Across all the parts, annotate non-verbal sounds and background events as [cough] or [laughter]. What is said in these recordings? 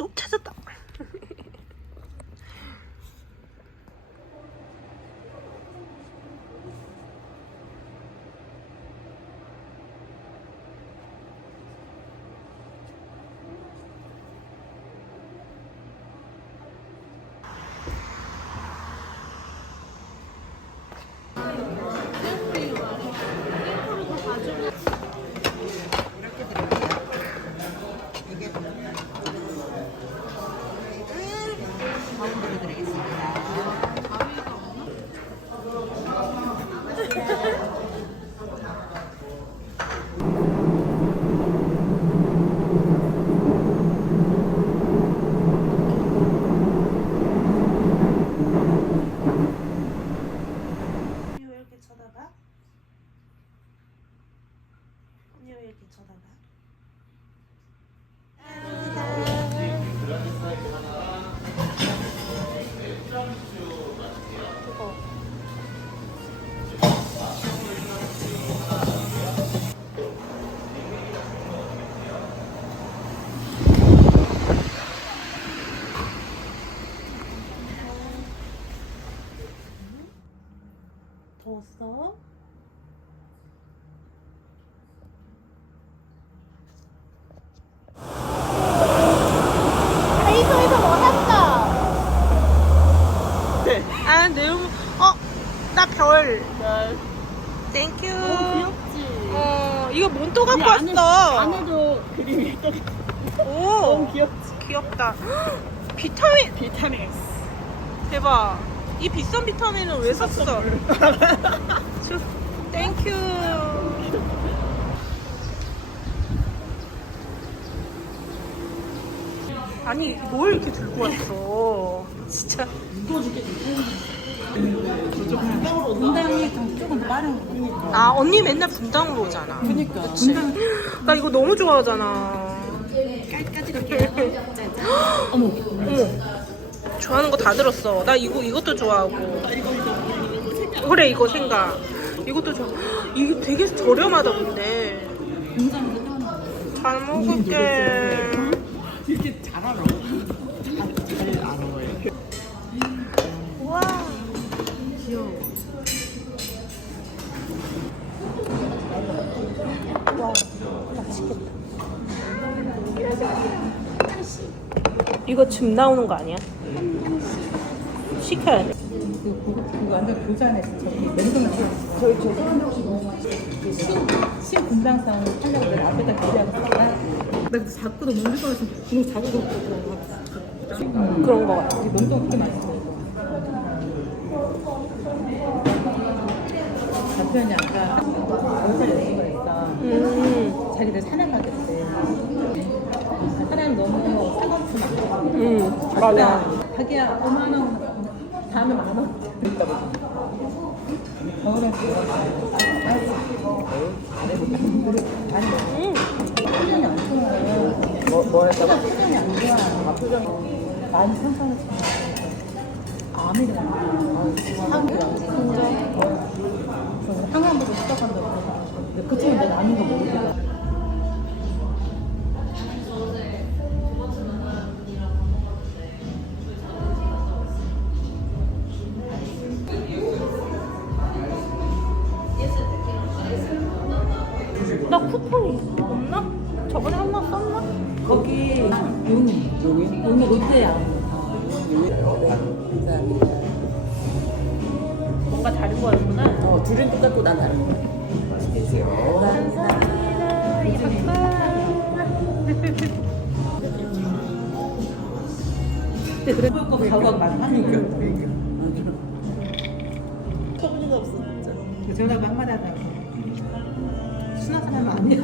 어 찾았다. 더웠어? 다이소에서 뭐 샀어? 아, 내용, 어, 나 별. 땡큐. 귀엽지? 어, 이거 뭔또 갖고 이 안에- 왔어? 안에도 그림이 또 오, 너무 귀엽지? 귀엽다. [gasps] 비타민, 비타민 대박. 이 비싼 비타민은 왜 샀어? [laughs] 땡큐. 아니, 뭘 이렇게 들고 왔어? 진짜. 분당이 좀 조금 빠른 거. 아, 언니 맨날 분당으로 오잖아. 그니까. 분당. 나 이거 너무 좋아하잖아. [gasps] 어머. 어머. 좋아하는 거 다 들었어. 나 이거 이것도 좋아하고. 그래 이거 생각. 이것도 좋아. 이게 되게 저렴하다 근데. 잘 먹을게. 이렇게 잘 알아. 잘, 잘 알아. 이렇게. 와. 귀여워. 와. 맛있겠다. 이거 즙 나오는 거 아니야? 시켜야 돼. 그, 그거, 그거 완전 교자네서 저기 냉동실. 저희 저기 신, 신 분당상 하려고 내가 앞에다 기대하고 있었다. 나 근데 자꾸 너무 힘들어서 분명 자꾸 보고 막. 그런 거 같아. 그렇게 맛있어. 남편이 아까 음. 자기들 산에 가겠대. 사람 너무 상관없이 막. 음. 맞아. 자기야 5만 원 다음에 만 원. 그러니까 아니 음. 표정이 안 좋아. 뭐, 뭐 했다고? 표정이 안 좋아. 아, 표정. 많이 상상을 아메리카노. 한국 상암으로 시작한다고. 근데 그쪽은 내가 아는 거 모르니까. 용이 롯데야. 뭔가 다른 거였구나. 어 둘은 똑같고 난 다른 거야. 맛있게 드세요. 감사합니다. 이 근데 그래 거기 가격 많이 하니까. 처분이가 없어 진짜. 전화가 한마디 하다. 순한 사람 아니야.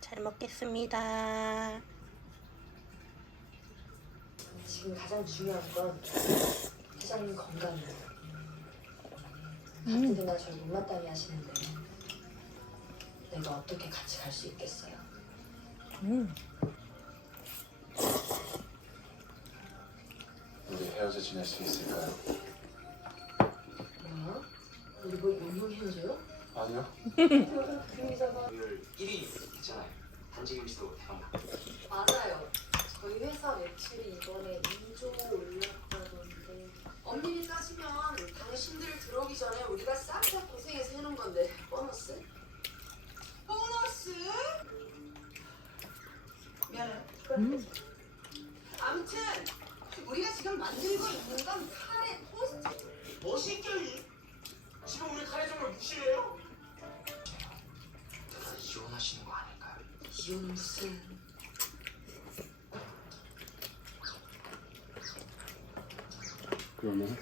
잘 먹겠습니다. 지금 가장 중요한 건 회장님 건강이에요. 가뜩이나 절 못마땅해 하시는데 내가 어떻게 같이 갈 수 있겠어요? 우리 헤어져 지낼 수 있을까요? 뭐야? 우리 뭐 운동 헤어져요? 아니요. [laughs] 금이자가 오늘 1위 있잖아요. 단지 김치도 대박 나. 맞아요. 저희 회사 매출이 이번에 2조 올랐다던데 엄밀히 따지면 당신들 들어오기 전에 우리가 싹 다 고생해서 해놓은 건데 보너스? 보너스? 미안해. 아무튼 우리가 지금 만들고 있는 건 카레 토스트. 뭐 시켜이? 지금 우리 카레 정말 무시해요? 다들 이혼하시는 거 아닐까요? 이혼은 무슨 그러면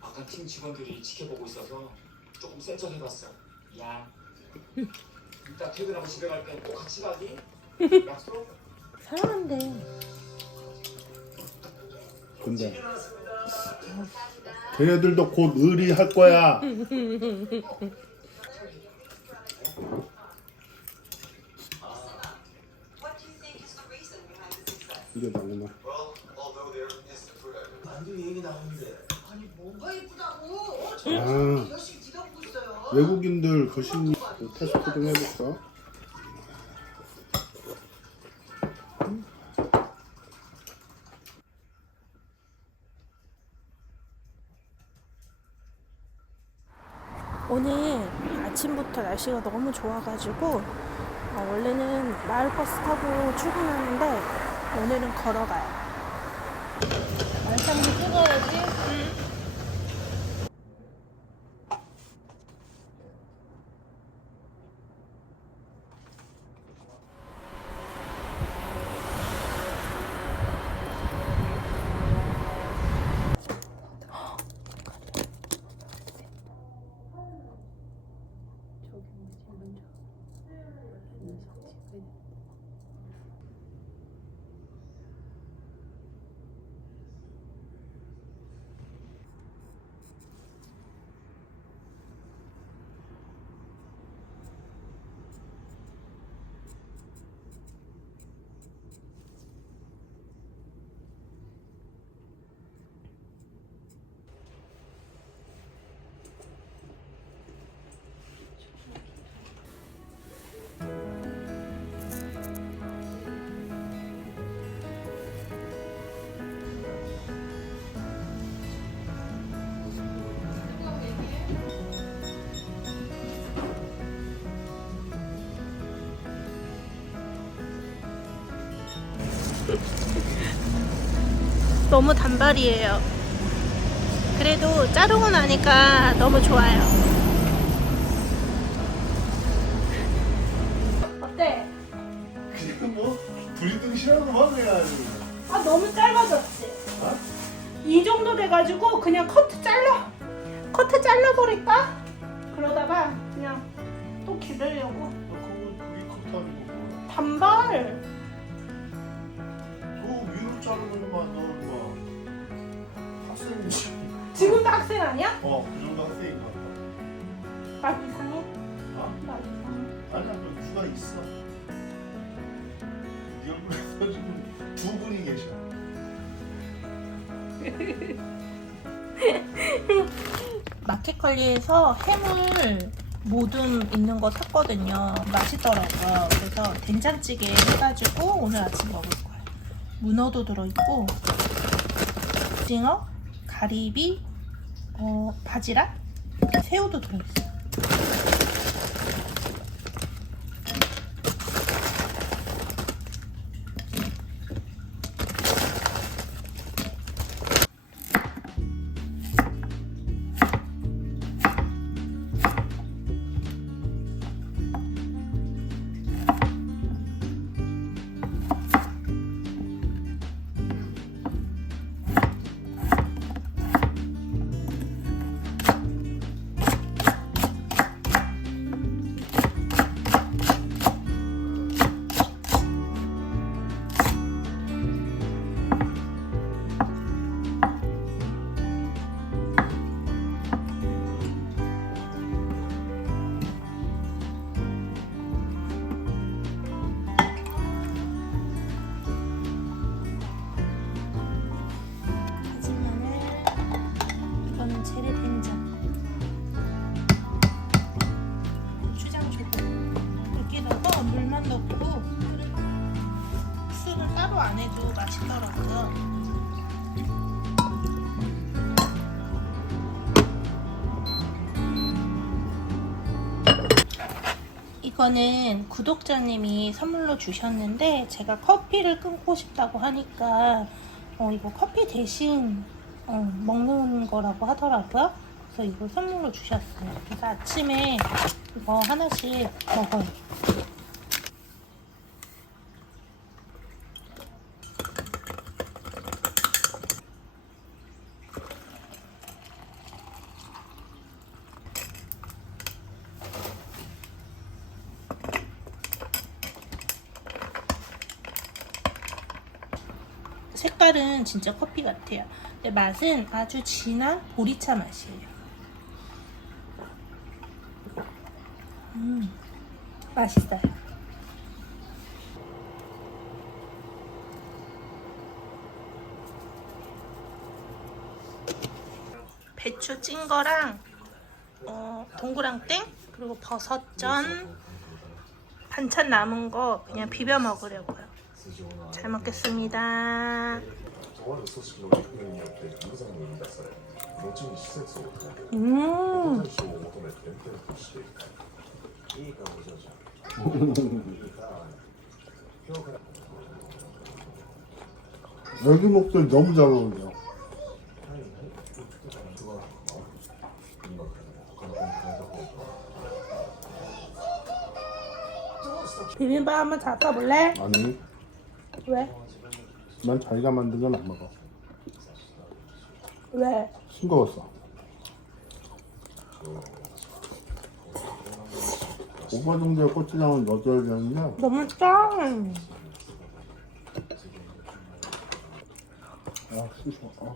아까 팀 직원들이 지켜보고 있어서 조금 센척 해봤어. 야, 이따 퇴근하고 집에 갈땐꼭 같이 가기. 약속? 사랑한대. 근데 걔네들도 곧 의리 할 거야. What do you think is the reason behind the success? 이게 나구나. 만두 얘기 나오는데. 아니 뭐가 예쁘다고? 어, 아. 저 열심히 네가 보고 있어요. 외국인들 그 심리 테스트 좀 해볼까? 오늘 아침부터 날씨가 너무 좋아가지고 어, 원래는 마을버스 타고 출근하는데 오늘은 걸어가요. 말창도 찍어야지. 너무 단발이에요. 그래도 자르고 나니까 너무 좋아요. 어때? 그냥 뭐 둘이 등신하는 거만 그래가지고. 아 너무 짧아졌지? 이 정도 돼가지고 그냥 커트 잘라 커트 잘라버릴까? 그러다가 그냥 또 기르려고 그건 그게 커트하는 거고. 단발 저 위로 자르는 거만 거. 학생이지. 지금도 학생 아니야? 어, 그 정도 학생인 것 같아. 막 이상해? 어? 막 이상해 아니야, 그 누가 있어. 네 얼굴에서 지금 두 분이 계셔. [laughs] 마켓컬리에서 해물 모둠 있는 거 샀거든요. 맛있더라고요. 그래서 된장찌개 해가지고 오늘 아침 먹을 거예요. 문어도 들어있고, 오징어, 가리비, 어, 바지락, 새우도 들어있어요. 이거는 구독자님이 선물로 주셨는데 제가 커피를 끊고 싶다고 하니까 어, 이거 커피 대신 어, 먹는 거라고 하더라고요. 그래서 이거 선물로 주셨어요. 그래서 아침에 이거 하나씩 먹어요. 색깔은 진짜 커피 같아요. 근데 맛은 아주 진한 보리차 맛이에요. 음, 맛있어요. 배추 찐 거랑 어, 동그랑땡 그리고 버섯전 반찬 남은 거 그냥 비벼 먹으려고요. 잘 먹겠습니다. 음. 애기 목소리 너무 잘 어울려. 비빔밥 한번 잡숴볼래? 아니. 왜? 난 자기가 만든 건 안 먹어. 왜? 싱거웠어. 오빠 정도의 고추장은 여덟 장이냐? 너무 짜. 아, 쑤셔. 아.